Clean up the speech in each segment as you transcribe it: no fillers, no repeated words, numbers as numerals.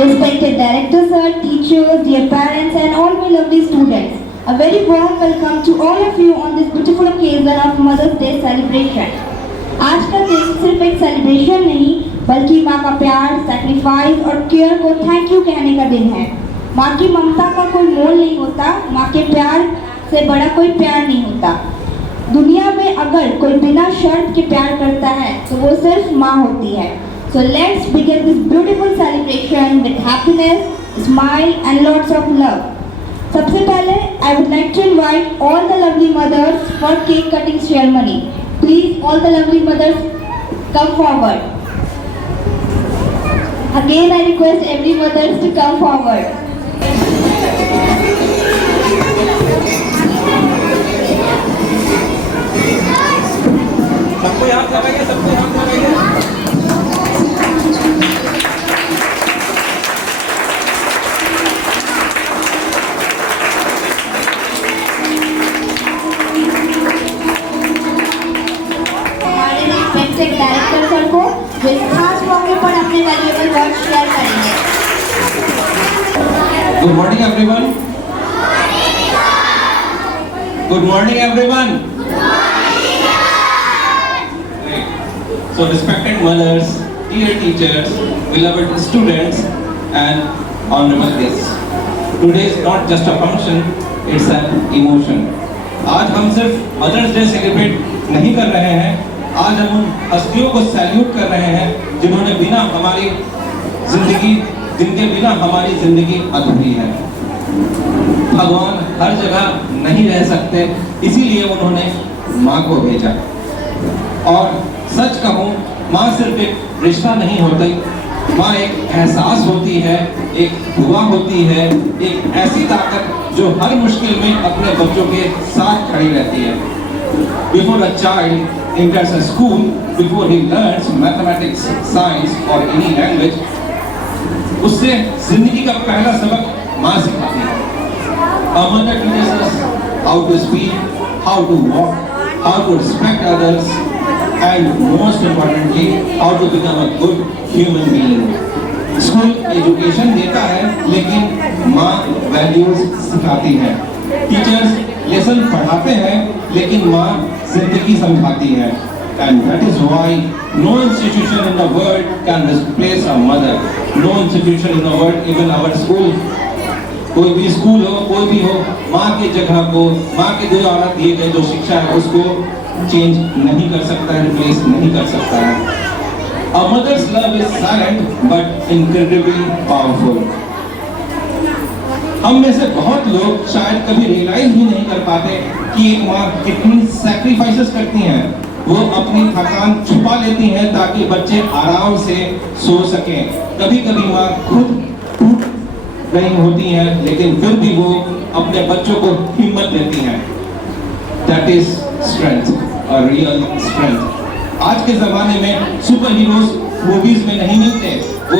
Respected director sir, teachers, dear parents and all my lovely students. A very warm welcome to all of you on this beautiful occasion of Mother's Day celebration. आज का दिन सिर्फ एक celebration नहीं बल्कि माँ का प्यार, सैक्रिफाइस और केयर को थैंक यू कहने का दिन है। माँ की ममता का कोई मोल नहीं होता, माँ के प्यार से बड़ा कोई प्यार नहीं होता। दुनिया में अगर कोई बिना शर्त के प्यार करता है तो वो सिर्फ माँ होती है। So let's begin this beautiful celebration with happiness, smile and lots of love. सबसे पहले I would like to invite all the lovely mothers for cake cutting ceremony. Please all the lovely mothers come forward. Again I request every mothers to come forward. सबको हाथ लगाइए, सबको हाथ लगाइए। हमारे respected director sir को जो इस खास मौके पर अपने वैल्यूएबल वर्ड शेयर करेंगे। Good morning everyone. Good morning everyone. So respected mothers, dear teachers, beloved students and honorable guests. Today is not just a function, it's an emotion. आज हम सिर्फ मदर्स डे सेलिब्रेट नहीं कर रहे हैं, आज हम उन हस्तियों को सैल्यूट कर रहे हैं जिन्होंने जिनके बिना हमारी जिंदगी अधूरी है। भगवान हर जगह नहीं रह सकते, इसीलिए उन्होंने माँ को भेजा। और सच कहूँ, माँ सिर्फ एक रिश्ता नहीं होती, माँ एक एहसास होती है, एक दुआ होती है, एक ऐसी ताकत जो हर मुश्किल में अपने बच्चों के साथ खड़ी रहती है। Before a child enters a school, before he learns mathematics, science or any language, उससे जिंदगी का पहला सबक माँ सिखाती है। A mother teaches us how to speak, how to walk, how to respect others, and most importantly, how to become a good human being. School education देता है, लेकिन माँ वैल्यूज सिखाती है। टीचर्स लेसन पढ़ाते हैं, लेकिन माँ जिंदगी समझाती है। And that is why no institution in the world can replace a mother. No institution in the world, even our school, कोई भी स्कूल हो, कोई भी हो, माँ की जगह को, माँ के द्वारा दिए गए जो शिक्षा है उसको चेंज नहीं कर सकता है, रिप्लेस नहीं कर सकता है। A mother's love is silent but incredibly powerful. हम में से बहुत लोग शायद कभी रियलाइज भी नहीं कर पाते कि एक माँ कितनी सैक्रिफाइसेस करती हैं। वो अपनी थकान छुपा लेती हैं ताकि बच्चे आराम से सो सकें। कभी कभी माँ खुद टूट रही होती हैं, लेकिन फिर भी वो अपने बच्चों को हिम्मत देती हैं। That is strength, a real strength. आज के ज़माने में सुपर हीरोज मूवीज में नहीं मिलते, वो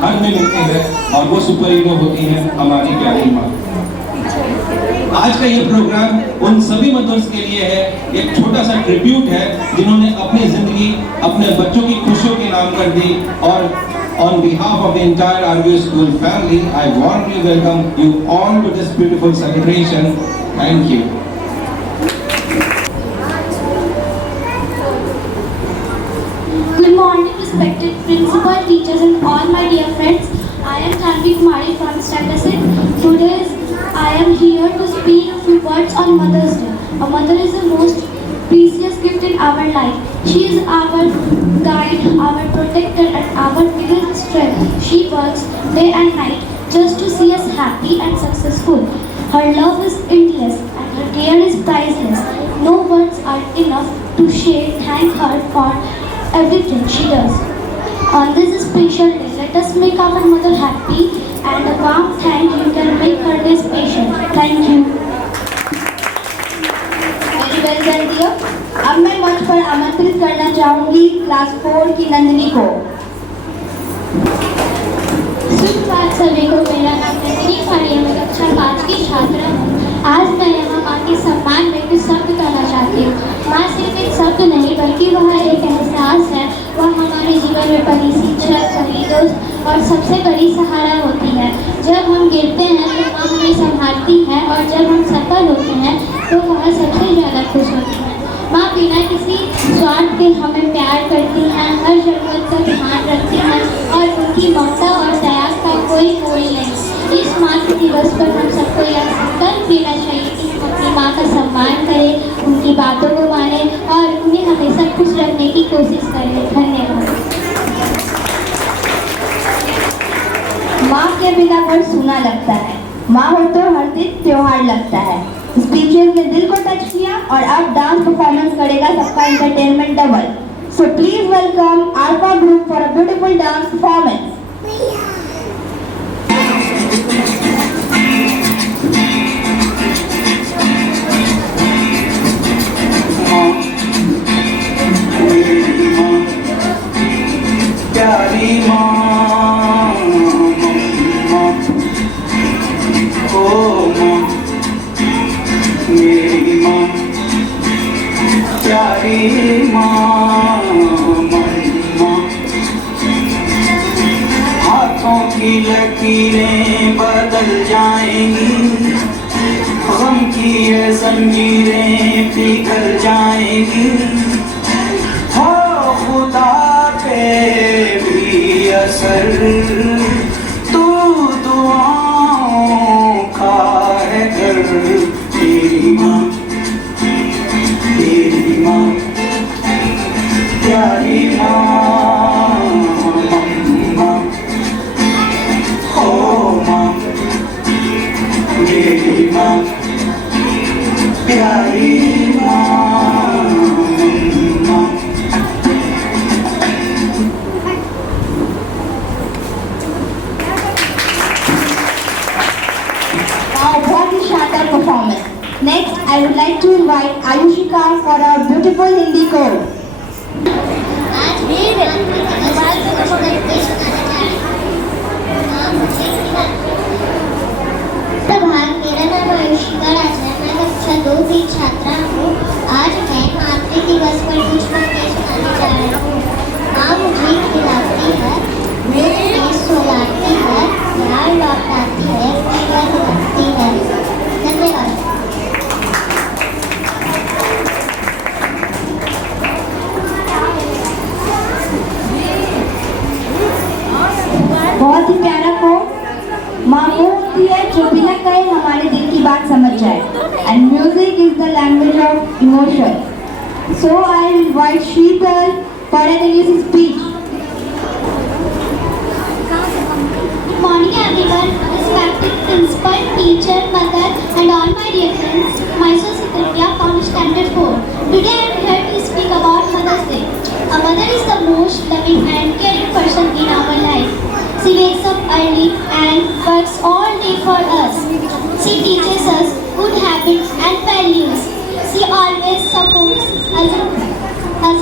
हर में मिलते हैं, और वो सुपर हीरो होती हैं हमारी प्यारी माँ। आज का ये प्रोग्राम उन सभी मदर्स के लिए है, एक छोटा सा ट्रिब्यूट है जिन्होंने अपनी जिंदगी अपने बच्चों की खुशियों के नाम कर दी। और on behalf of the entire RVU school family, I warmly welcome you all to this beautiful celebration. Thank you. Good morning, respected principal, teachers, and all my dear friends. I am Tanvi Kumari from Standard 6. Today I am here to speak a few words on Mother's Day. A mother is the most precious gift in our life. She is our guide, our protector, and our biggest strength. She works day and night just to see us happy and successful. Her love is endless and her care is priceless. No words are enough to thank her for everything she does. On this special day, let us make our mother happy, and a warm thank you can make her day special. Thank you. Very well done dear. अब मैं मंच पर आमंत्रित करना चाहूंगी class 4 की नंदिनी को। सुप्रभात सभी को। मेरा नाम नंदिनी कुमारी है, मैं कक्षा 5 की छात्रा हूँ। आज मैं यहाँ माँ के सम्मान में कुछ शब्द कहना चाहती हूँ। माँ सिर्फ एक शब्द नहीं बल्कि वह एक एहसास है, वह हमारे जीवन में परी शिक्षक, परी दोस्त और सबसे बड़ी सहारा होती है। जब हम गिरते हैं तो माँ हमें संभालती है और जब हम सफल होते हैं तो वह सबसे ज़्यादा खुश होती है। माँ बिना किसी स्वार्थ के हमें प्यार करती हैं, हर ज़रूरत का ध्यान रखती हैं और उनकी ममता और दया का कोई मोल नहीं। इस मातृ दिवस पर हम सबको यह संकल्प लेना चाहिए कि हम अपनी माँ का सम्मान करें, उनकी बातों को मानें और उन्हें हमेशा खुश रखने की कोशिश करें। धन्यवाद। माँ के बिना घर सूना लगता है, माँ हो तो हर दिन त्योहार लगता है। स्पीचेस ने दिल को टच किया और अब डांस परफॉर्मेंस करेगा सबका entertainment double. So please welcome alpha group for a beautiful dance performance. प्यारी माँ, ओ माँ, मेरी माँ, प्यारी माँ, माँ, हाथों की लकीरें बदल जाएंगी, गम की ये जंजीरें पिघल जाएंगी, हो खुदा पे भी असर तू दुआओं का है घर। तेरी माँ, तेरी माँ, प्यारी माँ, मम्मा, ओ माँ, मेरी माँ, प्यारी माँ, मम्मा। बहुत ही शानदार performance. Next I would like to invite Ayushika for a beautiful Hindi कोड। आज भी मोबाइल से कुछ करके सुनाना चाह प्रभात, मेरा नाम आयुषिका राज है। मैं कक्षा 2 की छात्रा हूँ। आज मैं मातृ दिवस पर कुछ करके सुनाना चाह रही हूँ। माँ मुझे खिलाती है, मुझे सुलाती है, प्यार लौटाती है, गर्व करती है। धन्यवाद। बहुत ही प्यारा कोड। माँ वो होती है जो बिना कहे हमारे दिल की बात समझ जाए। And music is the language of emotion. So I invite Sheetal for an English speech. Good morning everyone, respected principal, teacher, mother and all my dear friends. Myself Sitya from Standard 4. Today I am here to speak about Mother's Day. A mother is the most loving and caring person in our life. She wakes up early and works all day for us. She teaches us good habits and values. She always supports us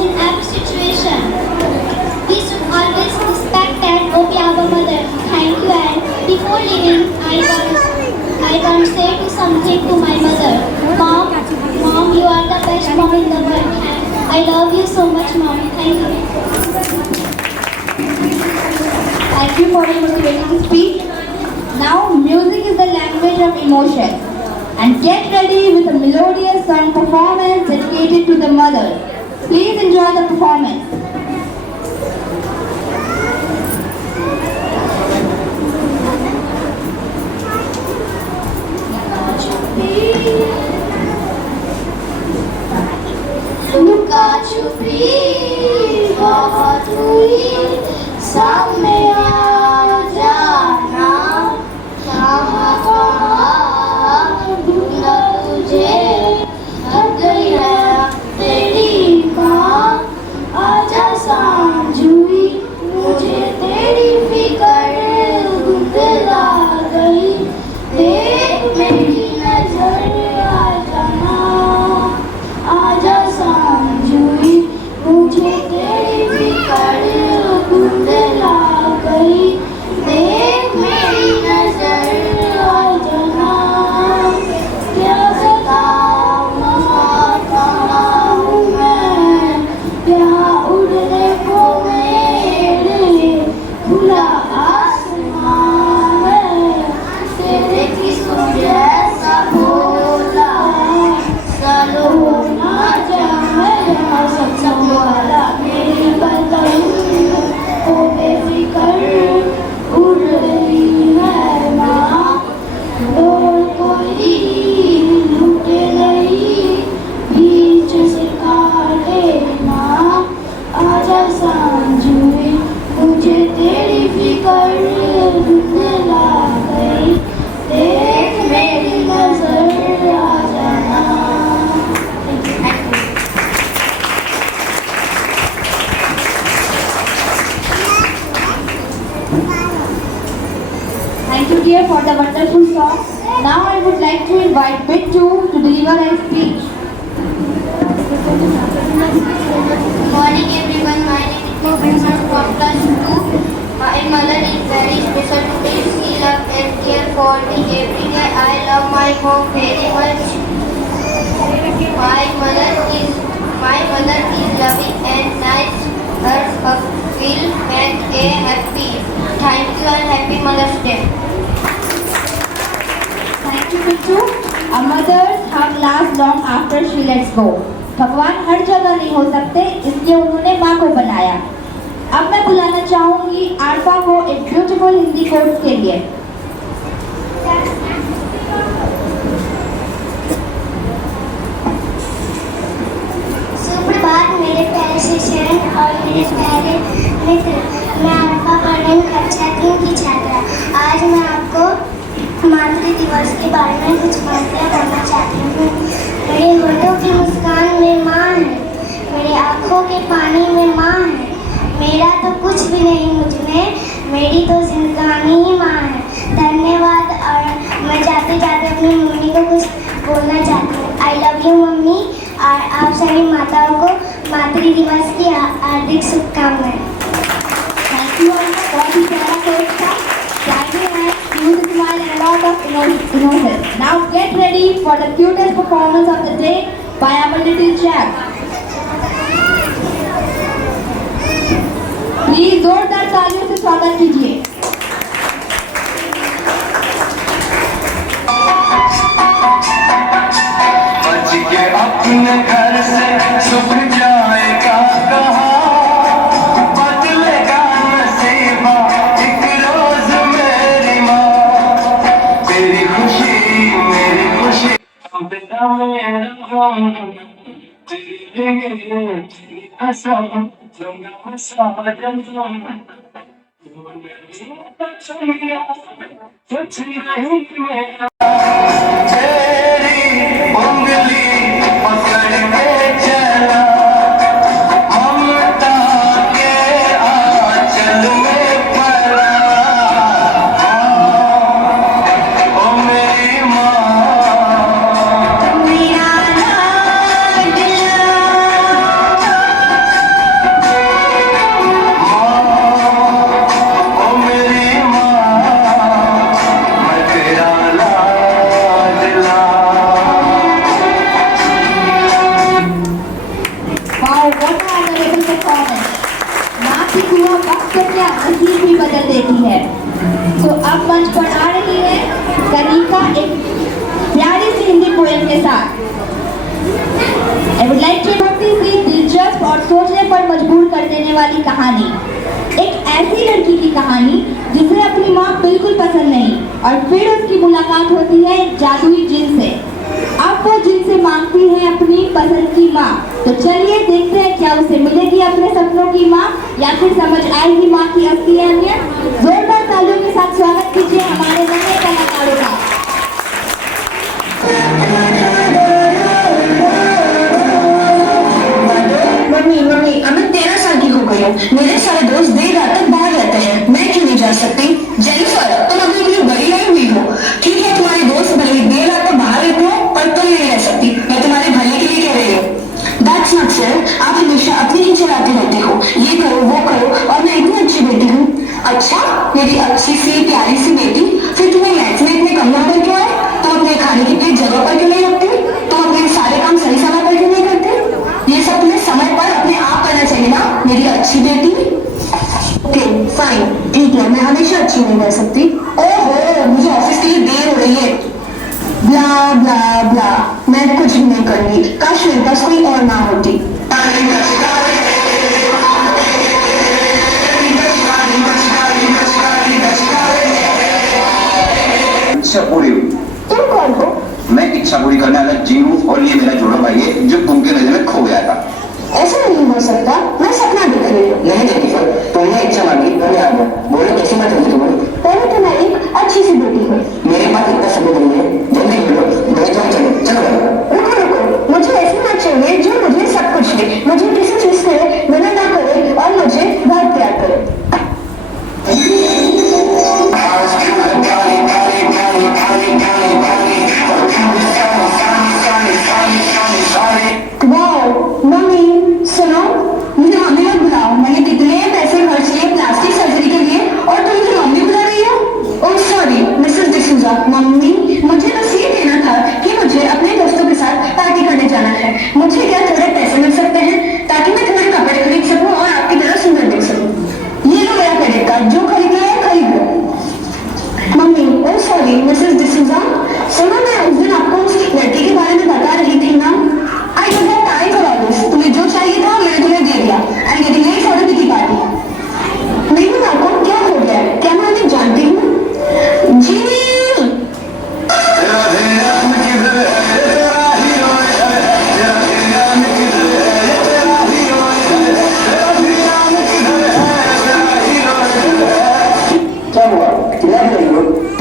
in every situation. We should always respect and obey our mother. Thank you. And before leaving, I want to say something to my mother. Mom, you are the best mom in the world. And I love you so much, Mom. Thank you. Thank you for your motivating speech. Now, music is the language of emotion. And get ready with a melodious song performance dedicated to the mother. Please enjoy the performance. लुका छुपी बहुत हुई, सामने आ जाना, कहाँ कहाँ ढूंढा तुझे, थक गई है तेरी माँ, आजा Thank you, dear, for the wonderful song. Now I would like to invite Bittu to deliver a speech. Good morning everyone, my name is Professor from class 2. My mother is very special today. She loves and cares for me every day. I love my home very much. My mother is loving and nice. Her will make a happy. Thank you and happy Mother's Day. Thank you, Bittu. A mother's hug lasts long after she lets go. भगवान हर जगह नहीं हो सकते, इसलिए उन्होंने माँ को बनाया। अब मैं बुलाना चाहूंगी आरफा को एक ब्यूटीफुल हिंदी कोट्स के लिए। सुप्रभात मेरे प्यारे शिक्षक और मेरे प्यारे मित्र। मैं आरफा पढ़ने कक्षा 3 की छात्रा। आज मैं आपको मातृ दिवस के बारे में कुछ बातें करना चाहती हूँ। मेरे होठों की मुस्कान में माँ है, मेरे आँखों के पानी में माँ है। मेरा तो कुछ भी नहीं मुझ में, मेरी तो जिंदगानी ही माँ है। धन्यवाद। और मैं जाते जाते अपनी मम्मी को कुछ बोलना चाहती हूँ। आई लव यू मम्मी। और आप सभी माताओं को मातृ दिवस की हार्दिक शुभकामनाएं। Thank you, Arfa. बहुत ही प्यारा कोट्स था। Driving and use a smile and a lot of innocence. Now get ready for the cutest performance of the day by our little chap. Please जोरदार तालियों से स्वागत कीजिए। बच के अपने घर से सुख जाएगा कहाँ, बदलेगा नसीबा एक रोज मेरी माँ। तेरी खुशी मेरी खुशी बिना मेरा तेरी हंसा हंसा कुछ नहीं मेरा। तेरी उंगली पकड़ के चला, ममता के आंचल में पला। ओ मेरी माँ, मेरा लाडला ओ मेरी माँ, मैं तेरा लाडला। Wow, what a adorable performance. माँ की दुआ वक्त पर क्या नसीब भी बदल देती है। तो अब मंच पर आ रही है कनिका एक प्यारी सी हिंदी पोएम के साथ। I would like to छोटी सी दिलचस्प और सोचने पर मजबूर कर देने वाली कहानी। एक ऐसी लड़की की कहानी जिसे अपनी माँ बिल्कुल पसंद नहीं और फिर उसकी मुलाकात होती है एक जादुई जिन से। अब वो जिन से मांगती है अपनी पसंद की माँ। तो चलिए देखते हैं क्या उसे मिलेगी अपने सपनों की माँ या फिर समझ आएगी माँ की असली अहमियत। जोरदार तालियों के साथ स्वागत कीजिए हमारे नए कलाकारों का। मम्मी अब मैं 13 साल की हो गई हूँ। मेरे सारे दोस्त देर रात तक बाहर रहते हैं, मैं क्यों नहीं जा सकती? जेनिफर, तुम अभी के लिए बड़ी नहीं हुई हो। ठीक है, तुम्हारे दोस्त भले ही देर रात तक बाहर रहते हो पर तुम नहीं रह सकती। मैं तुम्हारे भले के लिए कह रही हूँ। That's not fair. आप हमेशा अपनी ही चलाते रहते हो, ये करो वो करो, और मैं इतनी अच्छी बेटी हूँ। अच्छा, मेरी अच्छी सी प्यारी सी बेटी, फिर तुम्हें मैथ में इतने कम नंबर क्यों आए? तुम अपने खाने की प्लेट जगह पर क्यों नहीं रखती? तुम अपने सारे काम सही समय पर क्यों नहीं करते? ये सब तुम्हें समय पर अपने आप करना चाहिए ना, मेरी अच्छी बेटी। ओके फाइन, ठीक है, मैं हमेशा अच्छी नहीं रह सकती। ओहो, मुझे ऑफिस के लिए देर हो रही है। ब्ला ब्ला ब्ला, मैं कुछ भी नहीं करूंगी। काश मेरे पास कोई और ना होती। इच्छा पूरी हुई। तुम कौन हो? मैं इच्छा पूरी करने वाला जी हूँ और ये मेरा जोड़ा भाई है जो तुमके नजर में खो गया था। ऐसा नहीं हो सकता, मैं सपना देख रही हूँ। नहीं जेनिफर, तुमने इच्छा मांगी तो मैं आ गया। बोलो कैसी बात होगी तुम्हें? पहले तो मैं एक अच्छी सी बेटी हूँ। मेरे पास इतना समय नहीं है, जल्दी बोलो, नहीं तो चलो चलो। रुको रुको, मुझे ऐसी बात चाहिए जो मुझे सब कुछ दे, मुझे किसी चीज से मना ना करे और मुझे बहुत प्यार करे।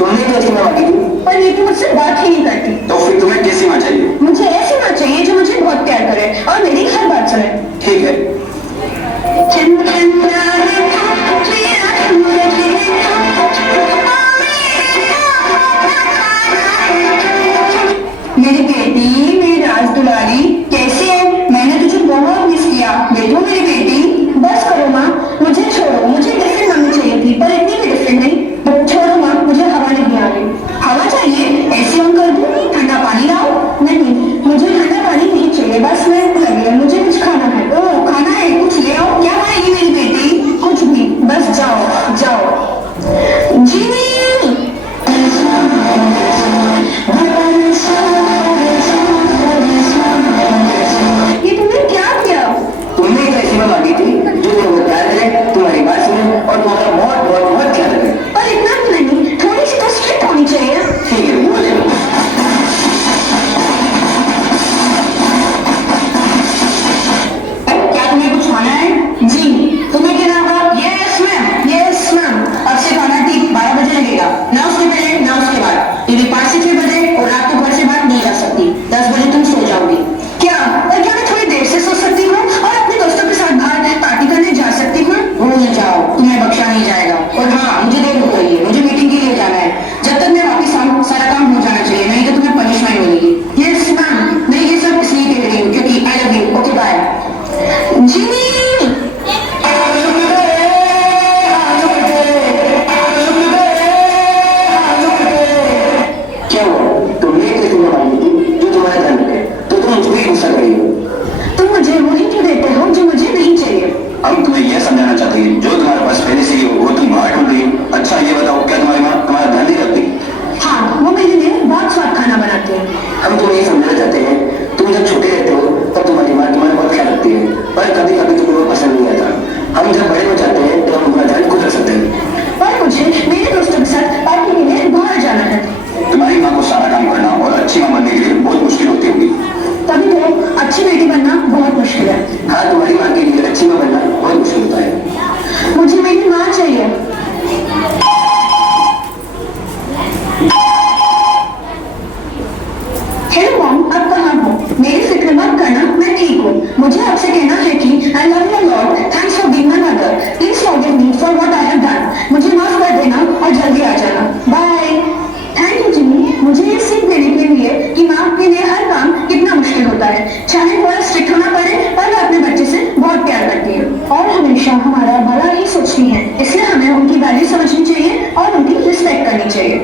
तुमने तो ऐसी माँ मांगी थी, पर ये तो मुझसे बात ही नहीं करती। तो फिर तुम्हें कैसी माँ चाहिए? मुझे ऐसी माँ चाहिए जो मुझे बहुत प्यार करे और मेरी हर बात सुने। ठीक है। मेरी बेटी, मेरी राज दुलारी, कैसी है? मैंने तुझे बहुत मिस किया। बेटू मेरी बेटी, बस करो माँ, मुझे छोड़ो। मुझे डिफरेंट मम्मी चाहिए थी, पर इतनी भी डिफरेंट नहीं। छोड़ो माँ, मुझे हवा नहीं आ रही। हवा चाहिए? ऐसी ऑन कर दूँ? ठंडा पानी लाओ? नहीं, मुझे ठंडा पानी नहीं चाहिए, बस मैं लगी है। मुझे कुछ खाना है। ओ खाना है, कुछ ले आओ। क्या खाएगी मेरी बेटी? कुछ भी, बस जाओ जाओ। जीनी ये तुमने क्या किया? तुमने एक ऐसी माँ मांगी थी जो तुम्हें प्यार करे, तुम्हारी बात सुने और तुम्हारा बहुत बहुत बहुत ख्याल रखे। पर इतना भी नहीं, थोड़ी सी तो स्ट्रिक्ट होनी चाहिए। ठीक है, वो ले लो। क्या तुम्हें कुछ खाना है? जी। तुम्हें क्या नाम है? Yes ma'am, yes ma'am. अब से खाना ठीक 12 बजे लगेगा, ना उसके पहले ना उसके बाद। यदि 5 से 6 बजे और रात को घर से बाहर नहीं जा सकती। 10 बजे तुम सो जाओगी। क्या? और क्या मैं थोड़ी देर से सो सकती हूँ और अपने दोस्तों के साथ बाहर पार्टी करने जा सकती हूँ? भूल जाओ, तुम्हें बख्शा नहीं जाएगा। और हाँ, मुझे देर हो गई है, मुझे मीटिंग के लिए जाना है। जब तक मैं वापिस आऊँ सारा काम हो जाना चाहिए, नहीं तो तुम्हें पनिशमेंट मिलेगी। यस मैम, मैं ये सब इसलिए कह रही हूँ क्योंकि I love you. Okay bye. जीनी क्या हुआ? तुमने एक ऐसी माँ मांगी थी जो तुम्हारा ध्यान रखे, तो तुम मुझ पर ही गुस्सा कर रही हो। तुम मुझे वही क्यों देते हो जो मुझे नहीं चाहिए? हम तुम्हें यह समझाना चाहते हैं जो तुम्हारे पास पहले से ही हो वो तुम बाहर ढूंढ रही हो। अच्छा ये बताओ, क्या तुम्हारी माँ तुम्हारा ध्यान नहीं रखती? हाँ, वो मेरे लिए बहुत स्वाद खाना बनाती है। हम तुम्हें ये समझाना चाहते हैं, तुम जब छोटे रहते हो तब तुम्हारी माँ तुम्हारा बहुत ख्याल रखती है, पर कभी कभी तुम्हें वो पसंद नहीं आता। हम जब बड़े हो जाते हैं तो हम अपना ध्यान खुद रख सकते हैं। पर मुझे मेरे दोस्तों के साथ पार्टी के लिए बाहर जाना है। तुम्हारी माँ को सारा काम करना और अच्छी माँ बनने के लिए बहुत मुश्किल होती होगी। तभी तो अच्छी बेटी बनना बहुत मुश्किल है। हाँ, तुम्हारी माँ के लिए अच्छी माँ बनना बहुत मुश्किल होता है। मुझे मेरी माँ चाहिए। हेलो मॉम, आप कहाँ हो? मेरी फिक्र मत करना, मैं ठीक हूँ। मुझे आपसे कहना है कि आई love you lot, thanks for being my mother, please forgive me for what I have done. मुझे माफ कर देना और जल्दी आ जाना। बाय। थैंक यू जिमी, मुझे ये सीख देने के लिए कि माँ के लिए हर काम कितना मुश्किल होता है। चाहे थोड़ा स्ट्रिक्ट होना पड़े, पर वो अपने बच्चे से बहुत प्यार करती है और हमेशा हमारा भला ही सोचती है। इसलिए हमें उनकी वैल्यू समझनी चाहिए और उनकी रिस्पेक्ट करनी चाहिए।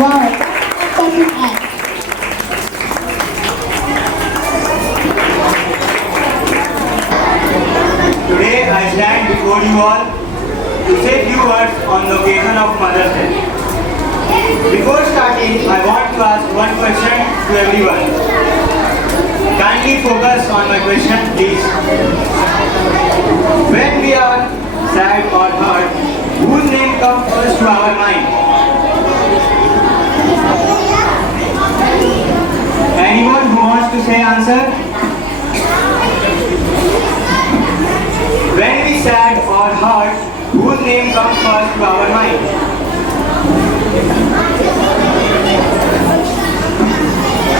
Wow, perfect act. Today I stand before you all to say few words on the occasion of Mother's Day. Before starting, I want to ask one question to everyone. Kindly focus on my question, please. When we are sad or hurt, whose name comes first to our mind? Anyone who wants to say answer? When we sad or hurt, whose name comes first to our mind?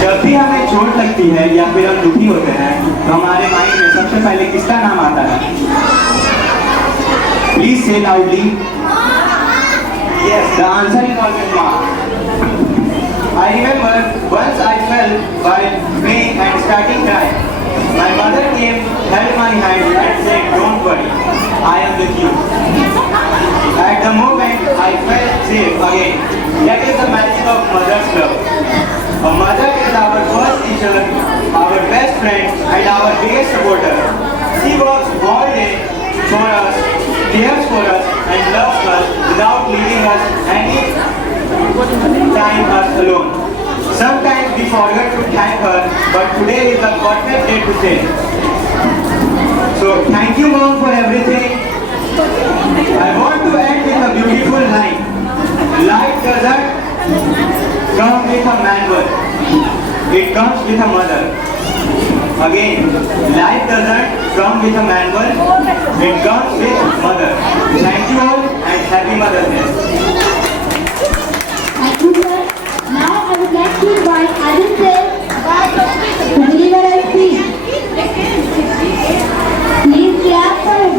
जब भी हमें चोट लगती है या फिर हम दुखी होते हैं तो हमारे माइंड में सबसे पहले किसका नाम आता है? प्लीज से loudly. Yes, the answer is always mom. I remember once I fell while playing and starting crying. My mother came, held my hand and said, "Don't worry, I am with you." At the moment, I felt safe again. That is the magic of mother's love. A mother is our first teacher, our best friend, and our biggest supporter. She works all day for us, cares for us, and loves us without leaving us any time us alone. Sometimes forgot to thank her, but today is the perfect day to say. So thank you, Mom, for everything. I want to end with a beautiful line. Life doesn't come with a manual. It comes with a mother. Again, life doesn't come with a manual. It comes with mother. Thank you all and happy Mother's Day. Thank you, sir. Now I would like to invite Aditya to deliver a speech. Please clap for him.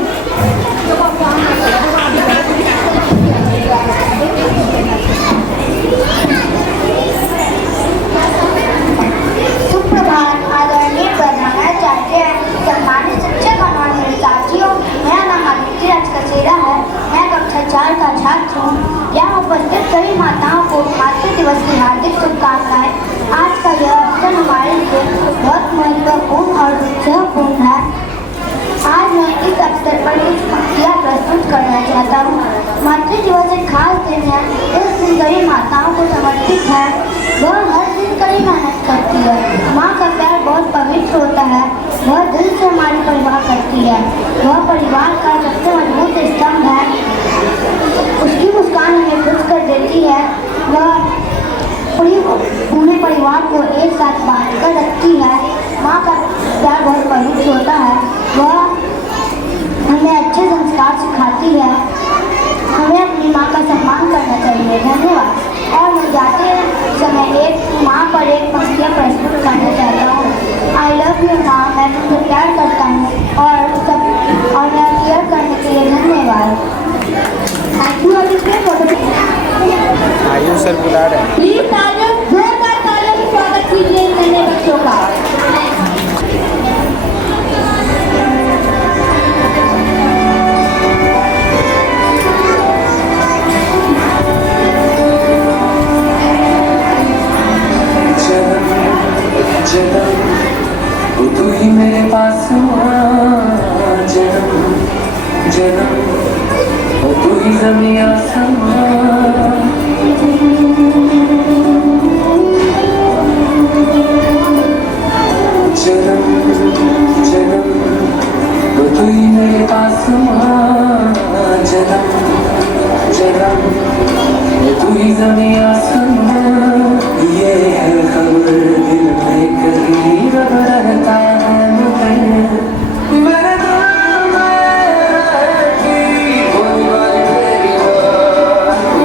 सुप्रभात आदरणीय प्रधानाचार्य सम्मानित शिक्षक और मेरे साथियों, मेरा नाम आदित्य राज कसेरा है। मैं कक्षा 4 का छात्र हूँ। यहाँ उपस्थित सभी माताओं को मातृ दिवस की हार्दिक शुभकामनाएं। आज का यह अवसर हमारे लिए बहुत महत्वपूर्ण और उत्साहपूर्ण है। आज मैं इस अवसर पर कुछ पंक्तियाँ प्रस्तुत करना चाहता हूँ। मातृ दिवस एक खास दिन है। इस दिन सभी माताओं को समर्पित है। वह हर दिन कड़ी मेहनत करती है। माँ का प्यार बहुत पवित्र होता है। वह दिल से हमारी परवाह करती है। वह परिवार का सबसे मजबूत स्तंभ है। उसकी मुस्कान हमें खुश कर देती है। वह पूरे परिवार को एक साथ बांध कर रखती है। माँ का प्यार बहुत पवित्र होता है। वह हमें अच्छे संस्कार सिखाती है। हमें अपनी माँ का सम्मान करना चाहिए। धन्यवाद। और मैं जाते समय एक माँ पर एक पंक्तियाँ प्रस्तुत करना चाहता हूँ। आई लव यू माँ, मैं तुमसे प्यार करता हूँ और मैं केयर करने के लिए धन्यवाद। थैंक यू आयु सर बुला रहे हैं। प्लीज तालियों, जोरदार तालियों से स्वागत कीजिए इन नन्हे बच्चों का। तू ही मेरे पास जन्म जन्म तू ही ज़मीं आसमां जन्म जन्म तू ही मेरे पास जन्म जन्म तू ही ज़मीं आसमां ये है खबर दिल में कहीं रब रहता है मेरे दिल में की होने वाली तेरी बात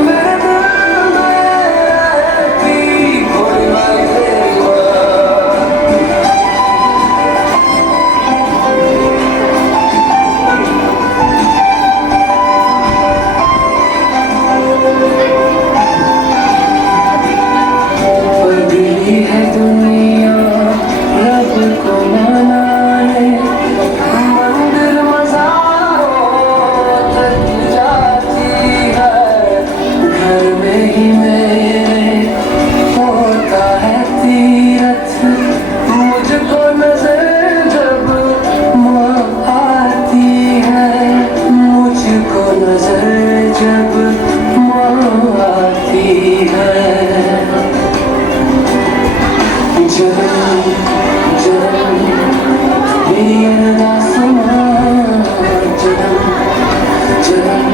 मेरे दिल में की होने वाली तेरी बदली है दुनिया रब को मनाने मंदिर मज़ारों तक जाती है घर में ही मेरे होता है तीरथ मुझको नजर जब माँ आती है मुझको नजर जब माँ आती है जन्म जन्म मेरी अरदासमां जन्म जन्म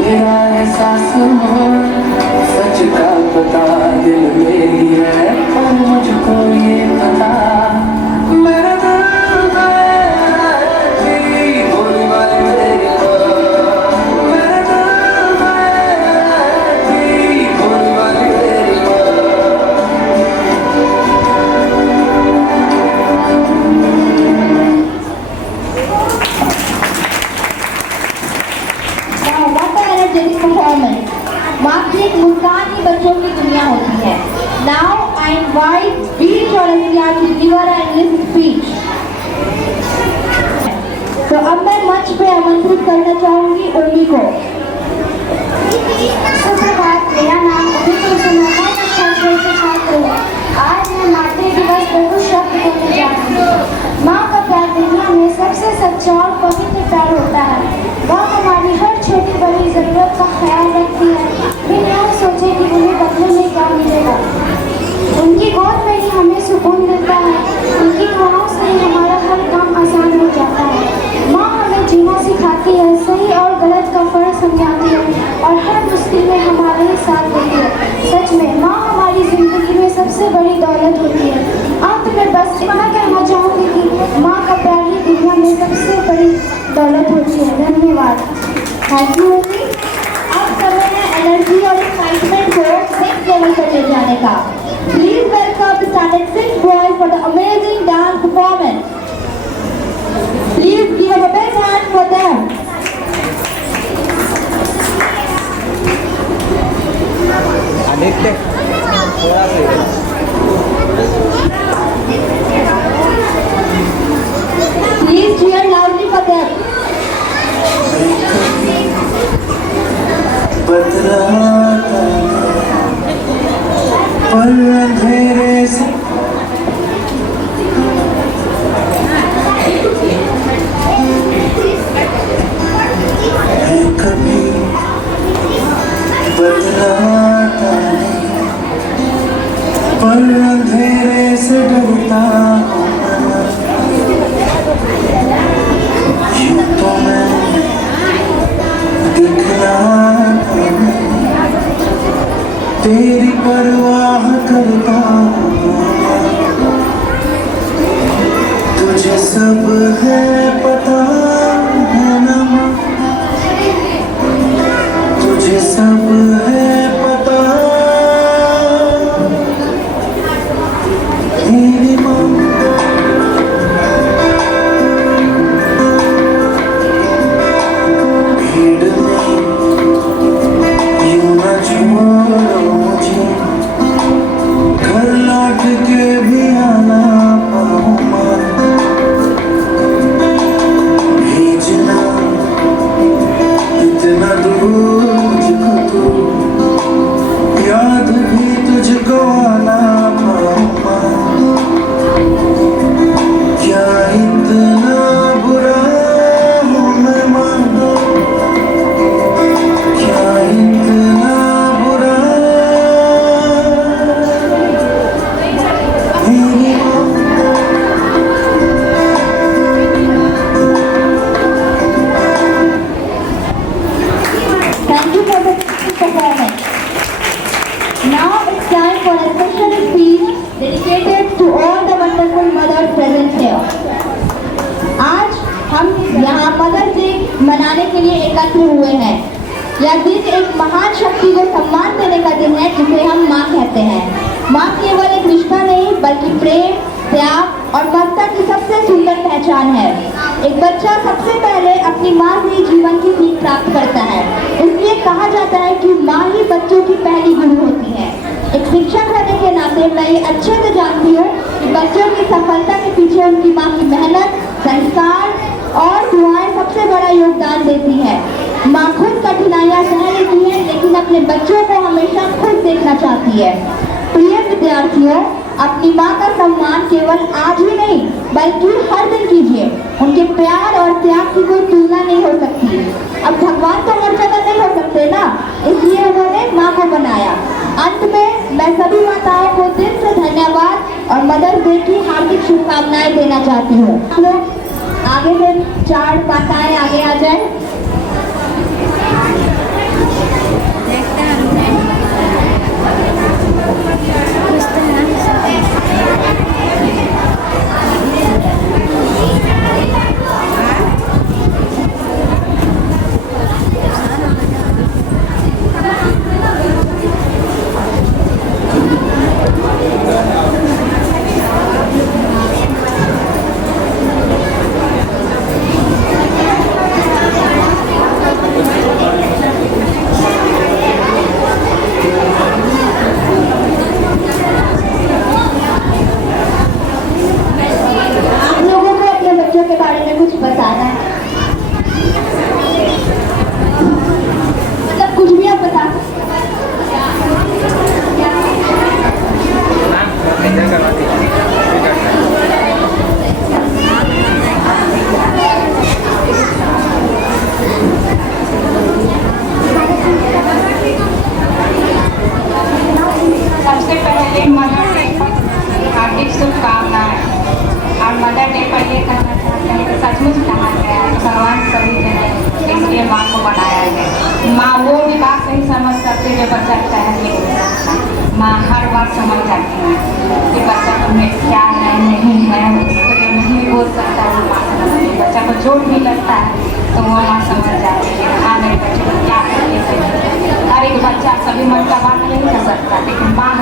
मेरा एहसास सच का पता दिल में ही है पर मुझको ये पता मेरे दिल में थी होने वाली तेरी बात मेरे दिल में थी होने वाली तेरी Now, what an energetic performance. माँ की एक मुस्कान ही बच्चों की दुनिया होती है। Now I invite Veer Chaurasia to deliver an English speech. तो अब मैं मंच पे आमंत्रित करना चाहूंगी ओमी को। सुप्रभात, मेरा नाम अभी कुमार कक्षा 6 से छात्र हूँ। आज मैं मातृ दिवस पर कुछ शब्द बोलने जा रही हूँ। माँ का प्यार दुनिया में सबसे सच्चा और पवित्र प्यार होता है। वह हमारी हर छोटी बड़ी जरूरत का ख्याल रखती है, बिना सोचे कि उन्हें बदले में क्या मिलेगा। उनकी गोद थैंक यू। अब समय है एनर्जी और एक्साइटमेंट को नेक्स्ट लेवल पर ले जाने का। Please welcome the standard 6 boys for the amazing dance performance. Please give a big hand for them. Aditya थोड़ा सा Please cheer loudly for them. बदलाता पर अंधेरे से मैं कभी बदलाता नहीं, पर अंधेरे से डरता हूँ। यूं तो मैं दिखलाता नहीं, तेरी परवाह करता हूँ। तुझे सब है पता है ना माँ, तुझे सब है पता मेरी माँ। भीड़ में यूं न छोड़ो मुझे, घर लौट के भी आना पाऊँ माँ। भेजना इतना दूर मुझको तू, याद भी तुझको आना पाऊँ माँ। क्या इतना बुरा हूँ मैं माँ, क्या इतना बुरा मेरी माँ। Thank you for the performance. Now it's time for a special speech dedicated to all the wonderful mothers present here. आज हम यहाँ मदर्स डे मनाने के लिए एकत्र हुए हैं। यह दिन एक महान शक्ति को सम्मान देने का दिन है जिसे हम माँ कहते हैं। माँ केवल एक रिश्ता नहीं बल्कि प्रेम, त्याग और ममता की सबसे सुंदर पहचान है। एक बच्चा सबसे पहले अपनी माँ से ही जीवन की सीख प्राप्त करता है। इसलिए कहा जाता है कि माँ ही बच्चों की पहली गुरु होती है। एक शिक्षक होने के नाते मैं ये अच्छे से जानती हूँ कि बच्चों की सफलता के पीछे उनकी माँ की मेहनत, संस्कार और दुआएं सबसे बड़ा योगदान देती है। माँ खुद कठिनाइयाँ सह लेती है लेकिन अपने बच्चों को हमेशा खुद देखना चाहती है। प्रिय विद्यार्थियों, अपनी माँ का सम्मान केवल आज ही नहीं बल्कि हर दिन कीजिए। उनके प्यार और त्याग की कोई तुलना नहीं हो सकती। अब भगवान तो हर जगह नहीं हो सकते ना, इसलिए उन्होंने माँ को बनाया। अंत में मैं सभी माताओं को दिल से धन्यवाद और मदर्स डे की हार्दिक शुभकामनाएं देना चाहती हूँ। आप लोग आगे से 4 माताएं आगे आ जाए।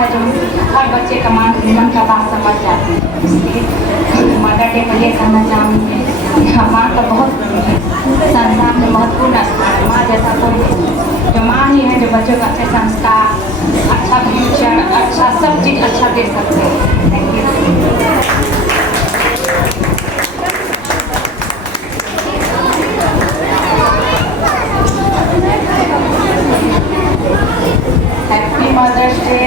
है जो हर बच्चे का मन का बात समझ जाते हैं। इसलिए मदर डे पर ये कहना चाहूँगी कि माँ का बहुत संसार में महत्वपूर्ण स्थान है। माँ जैसा कोई नहीं, जो माँ ही है जो बच्चों को अच्छे संस्कार, अच्छा फ्यूचर, अच्छा सब चीज़ अच्छा दे सकते हैं। Thank you. Happy mother's day.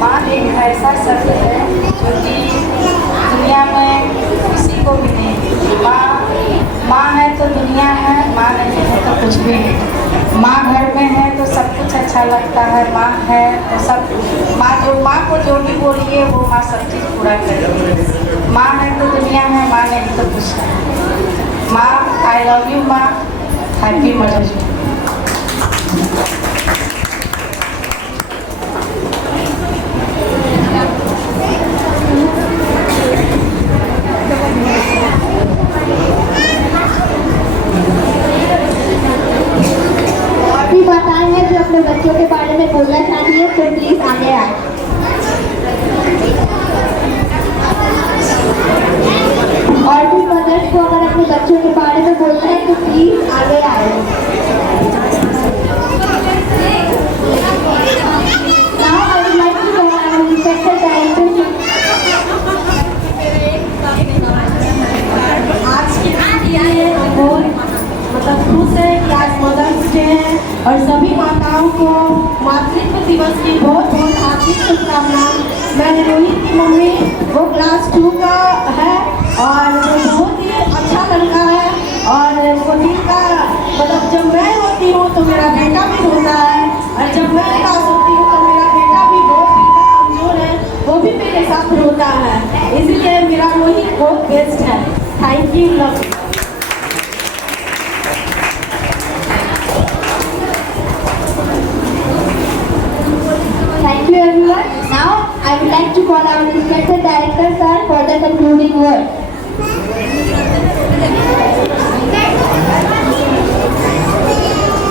माँ एक ऐसा शब्द है जो कि दुनिया में किसी को भी नहीं। माँ है तो दुनिया है, माँ नहीं है तो कुछ भी नहीं। माँ घर में है तो सब कुछ अच्छा लगता है। माँ है तो सब, माँ को जो भी बोलिए वो माँ सब चीज़ पूरा करेगी। माँ है तो दुनिया है, माँ नहीं तो कुछ नहीं। माँ, आई लव यू माँ। Happy mother's day. और भी बताएं हैं जो अपने बच्चों के बारे में बोलना चाहती है तो प्लीज आगे आए। और भी मदर्स को अगर अपने बच्चों के बारे में बोलना है तो प्लीज आगे आए। Now I would like to call our respected director. आज के लिए बहुत मतलब खुश है कि आज मदर्स डे है और सभी माताओं को मातृत्व दिवस की बहुत बहुत हार्दिक शुभकामनाएं। मैं रोहित की मम्मी, वो क्लास 2 का है और वो बहुत ही अच्छा लड़का है और वो दिल का मतलब जब मैं होती हूँ तो मेरा बेटा भी होता है और जब मैं क्लास होती हूँ तो मेरा बेटा भी बहुत दिल का कमजोर है, वो भी मेरे साथ रोता है। इसलिए मेरा रोहित बहुत बेस्ट है। Thank you. Love. Thank you everyone. Now I would like to call our respected director sir for the concluding word.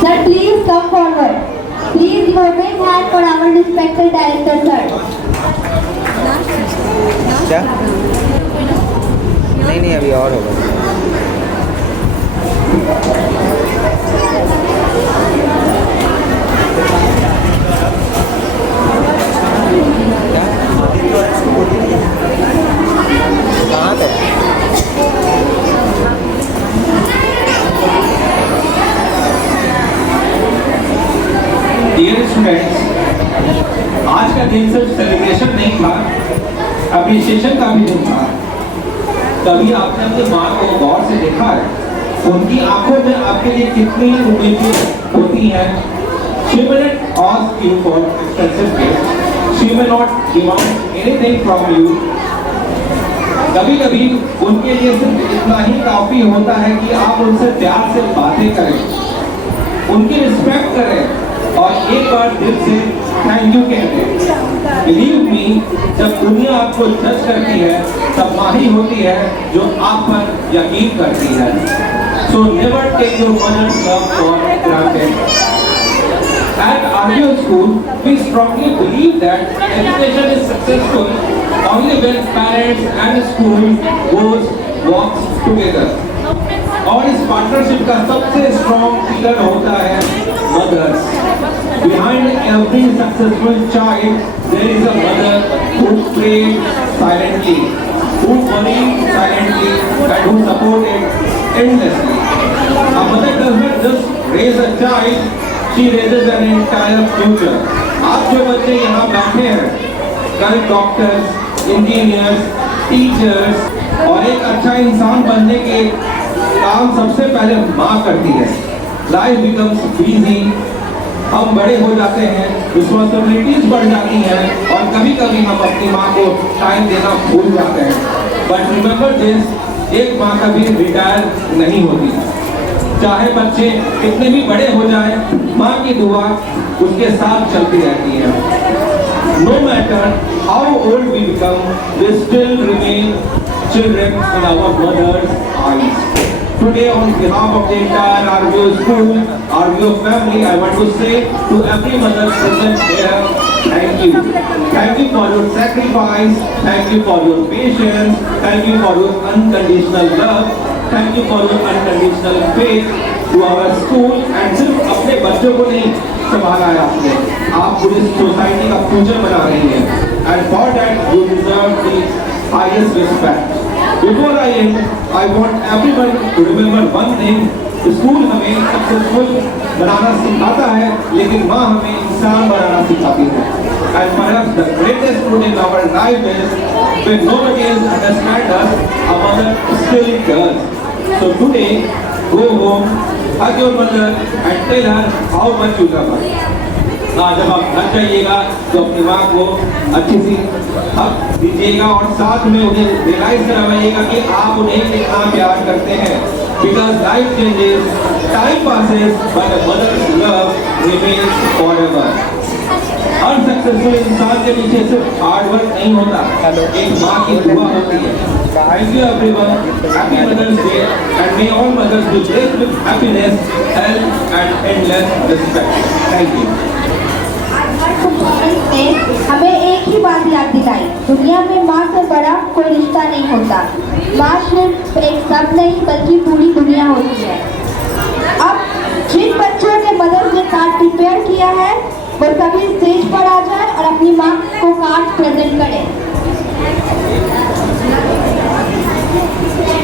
Sir, please come forward. Please give a big hand for our respected director sir. क्या? नहीं अभी और होगा। कहाँ पे? Dear students, आज का दिन सिर्फ सेलिब्रेशन नहीं था, अप्रिशिएशन का भी दिन था। कभी आपने अपनी माँ को गौर से देखा है? उनकी आंखों में आपके लिए कितनी उम्मीदें होती हैं। She may not ask you for expensive gifts. She may not demand anything from you. कभी कभी उनके लिए सिर्फ इतना ही काफी होता है कि आप उनसे प्यार से बातें करें, उनकी रिस्पेक्ट करें और एक बार दिल से थैंक यू कह दें। बिलीव मी, जब दुनिया आपको जज करती है तब माँ ही होती है जो आप पर यकीन करती है। So never take your mother's love for granted. At our school, we strongly believe that education is successful only when parents and school works together. और इस पार्टनरशिप का सबसे स्ट्रॉन्ग पिलर होता है mother's. Behind every successful child, there is a mother who prayed silently, who worried silently, and who supported endlessly. A mother does not just raise a child, she raises an entire future. आप जो बच्चे यहाँ बैठे हैं, कल doctors, engineers, teachers और एक अच्छा इंसान बनने के काम सबसे पहले माँ करती है। लाइफ बिकम्स बिजी, हम बड़े हो जाते हैं, रिस्पॉन्सिबिलिटीज बढ़ जाती हैं और कभी कभी हम अपनी माँ को टाइम देना भूल जाते हैं। बट रिमेंबर दिस, एक माँ कभी रिटायर नहीं होती। चाहे बच्चे कितने भी बड़े हो जाए, माँ की दुआ उसके साथ चलती रहती है। No matter how old we become, we still remain children in our mother's eyes. Today, on behalf of the entire RVO school, RVO family, I want to say to every mother present here, thank you. Thank you for your sacrifice, thank you for your patience, thank you for your unconditional love, thank you for your unconditional faith to our school, and सिर्फ अपने बच्चों को नहीं संभाला है आपने, आप पूरी सोसाइटी का फ्यूचर बना रही हैं, and for that you deserve the highest respect. Before I end, I want everyone to remember one thing. School हमें सक्सेसफुल बनाना सिखाता है, लेकिन माँ हमें इंसान बनाना सिखाती है. And perhaps the greatest good in our life is when nobody else understands us, a mother still does. So today, go home, hug your mother and tell her how much you love her. जब आप घर जाइएगा तो अपनी माँ को अच्छी सी हक दीजिएगा और साथ में उन्हें रियलाइज करवाइएगा कि आप उन्हें कितना प्यार करते हैं. Because life changes, time passes, but a mother's love remains forever. Her successful इंसान के पीछे सिर्फ हार्ड वर्क नहीं होता, एक माँ की दुआ होती है. Thank you everyone. Happy Mother's Day, and may all mothers be blessed with happiness, health, and endless respect. Thank you. ने हमें एक ही बात याद दिलाई, दुनिया में माँ से बड़ा कोई रिश्ता नहीं होता. माँ सिर्फ एक शब्द नहीं बल्कि पूरी दुनिया होती है. अब जिन बच्चों ने मदर्स डे कार्ड प्रिपेयर किया है वो सभी स्टेज पर आ जाए और अपनी माँ को कार्ड प्रेजेंट करें.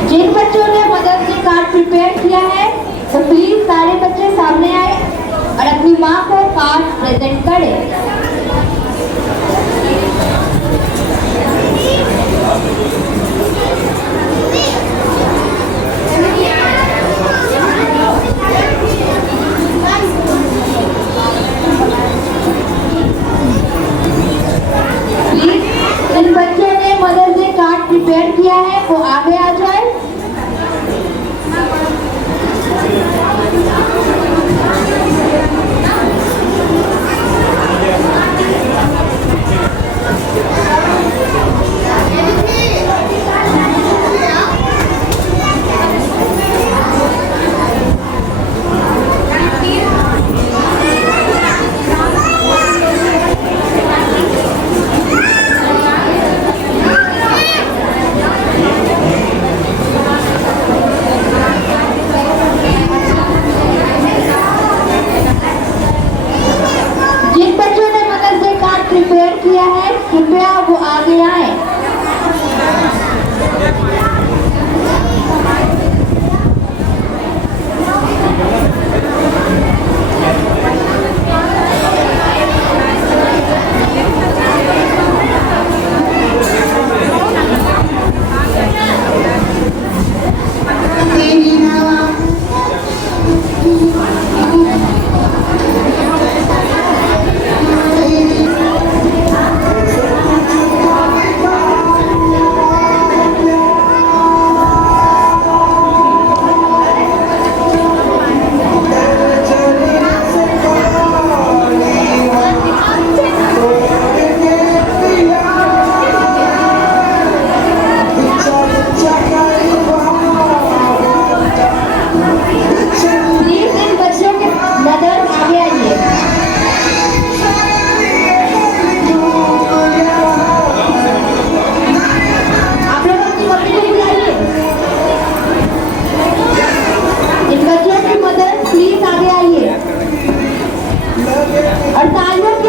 जिन बच्चों ने मदर्स डे कार्ड प्रिपेयर किया है वो प्लीज सारे बच्चे सामने आए और अपनी माँ को कार्ड प्रेजेंट करें. जिन बच्चों ने मदर्स डे कार्ड प्रिपेयर किया है वो आगे आ जाए. प्रिपेयर किया है कृपया वो आगे आए. और तालियों की